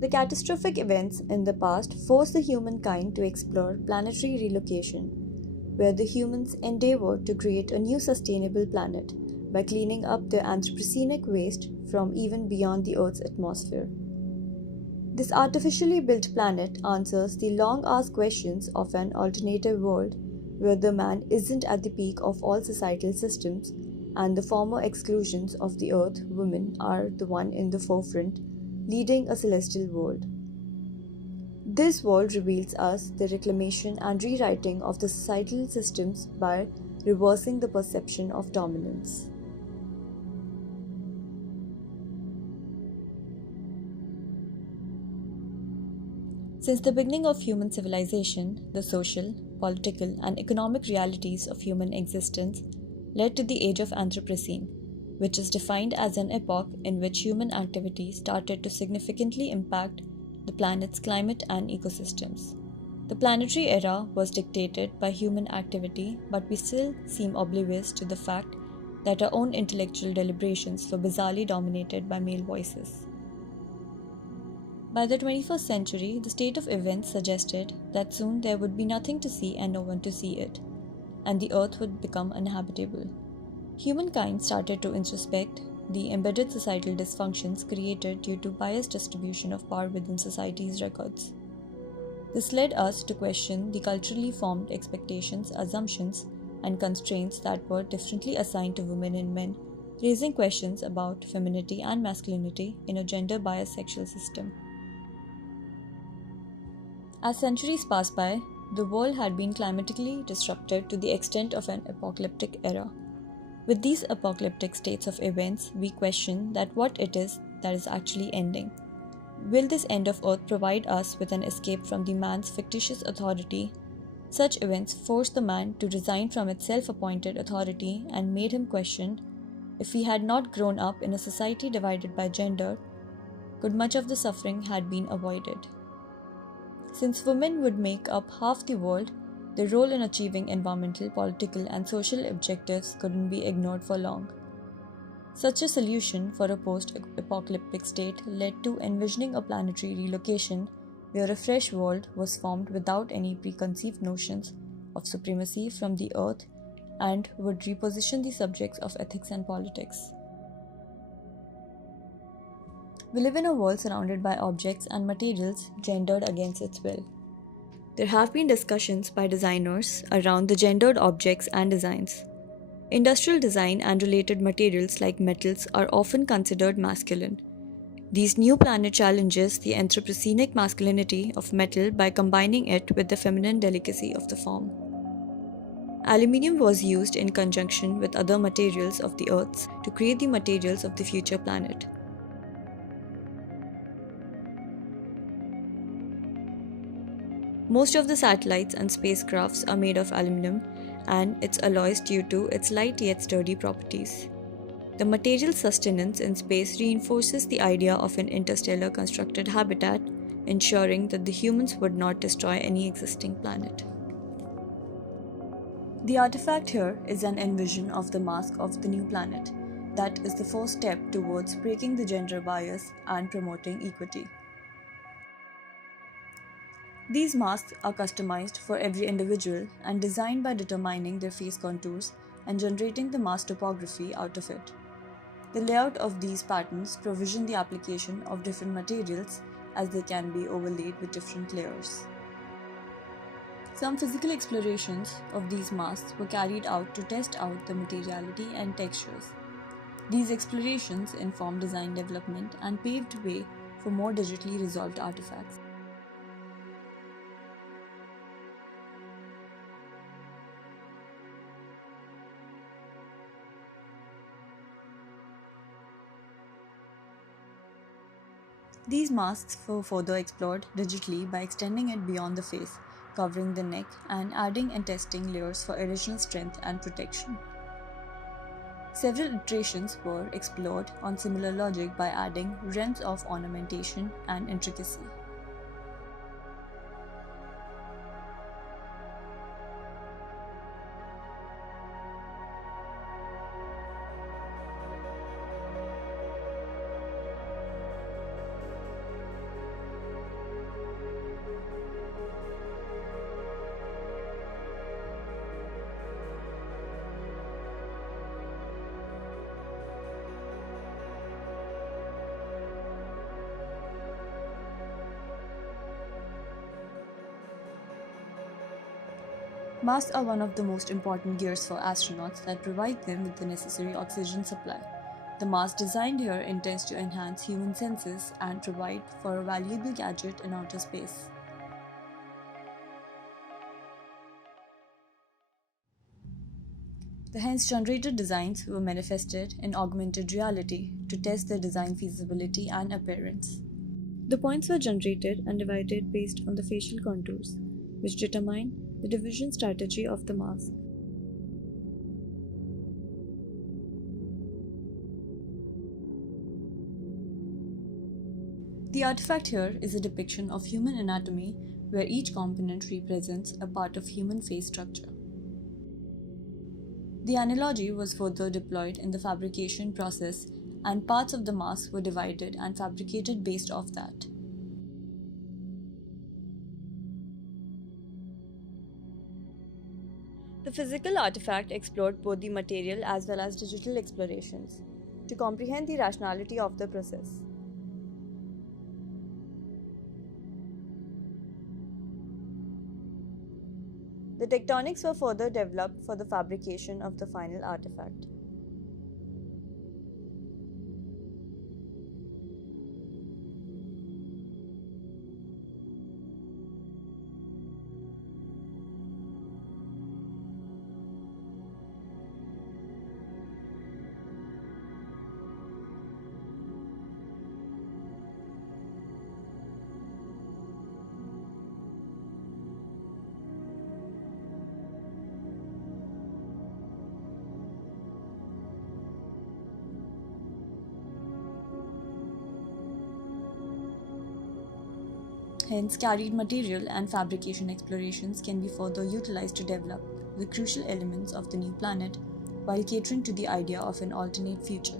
The catastrophic events in the past forced the humankind to explore planetary relocation, where the humans endeavored to create a new sustainable planet by cleaning up their Anthropocenic waste from even beyond the Earth's atmosphere. This artificially built planet answers the long asked questions of an alternative world where the man isn't at the peak of all societal systems and the former exclusions of the earth women are the one in the forefront, leading a celestial world. This world reveals us the reclamation and rewriting of the societal systems by reversing the perception of dominance. Since the beginning of human civilization, the social, political, and economic realities of human existence led to the age of Anthropocene, which is defined as an epoch in which human activity started to significantly impact the planet's climate and ecosystems. The planetary era was dictated by human activity, but we still seem oblivious to the fact that our own intellectual deliberations were bizarrely dominated by male voices. By the 21st century, the state of events suggested that soon there would be nothing to see and no one to see it, and the earth would become uninhabitable. Humankind started to introspect the embedded societal dysfunctions created due to biased distribution of power within society's records. This led us to question the culturally formed expectations, assumptions, and constraints that were differently assigned to women and men, raising questions about femininity and masculinity in a gender biased sexual system. As centuries passed by, the world had been climatically disrupted to the extent of an apocalyptic era. With these apocalyptic states of events, we question that what it is that is actually ending. Will this end of Earth provide us with an escape from the man's fictitious authority? Such events forced the man to resign from its self-appointed authority and made him question if he had not grown up in a society divided by gender, could much of the suffering had been avoided. Since women would make up half the world, their role in achieving environmental, political, and social objectives couldn't be ignored for long. Such a solution for a post-apocalyptic state led to envisioning a planetary relocation where a fresh world was formed without any preconceived notions of supremacy from the earth and would reposition the subjects of ethics and politics. We live in a world surrounded by objects and materials gendered against its will. There have been discussions by designers around the gendered objects and designs. Industrial design and related materials like metals are often considered masculine. These new planet challenges the anthropocenic masculinity of metal by combining it with the feminine delicacy of the form. Aluminium was used in conjunction with other materials of the Earth to create the materials of the future planet. Most of the satellites and spacecrafts are made of aluminum and its alloys due to its light yet sturdy properties. The material sustenance in space reinforces the idea of an interstellar constructed habitat, ensuring that the humans would not destroy any existing planet. The artifact here is an envision of the mask of the new planet. That is the first step towards breaking the gender bias and promoting equity. These masks are customized for every individual and designed by determining their face contours and generating the mask topography out of it. The layout of these patterns provision the application of different materials as they can be overlaid with different layers. Some physical explorations of these masks were carried out to test out the materiality and textures. These explorations informed design development and paved way for more digitally resolved artifacts. These masks were further explored digitally by extending it beyond the face, covering the neck, and adding and testing layers for additional strength and protection. Several iterations were explored on similar logic by adding realms of ornamentation and intricacy. Masks are one of the most important gears for astronauts that provide them with the necessary oxygen supply. The mask designed here intends to enhance human senses and provide for a valuable gadget in outer space. The hence generated designs were manifested in augmented reality to test their design feasibility and appearance. The points were generated and divided based on the facial contours, which determine the division strategy of the mask. The artifact here is a depiction of human anatomy where each component represents a part of human face structure. The analogy was further deployed in the fabrication process, and parts of the mask were divided and fabricated based off that. The physical artifact explored both the material as well as digital explorations to comprehend the rationality of the process. The tectonics were further developed for the fabrication of the final artifact. Hence, carried material and fabrication explorations can be further utilized to develop the crucial elements of the new planet while catering to the idea of an alternate future.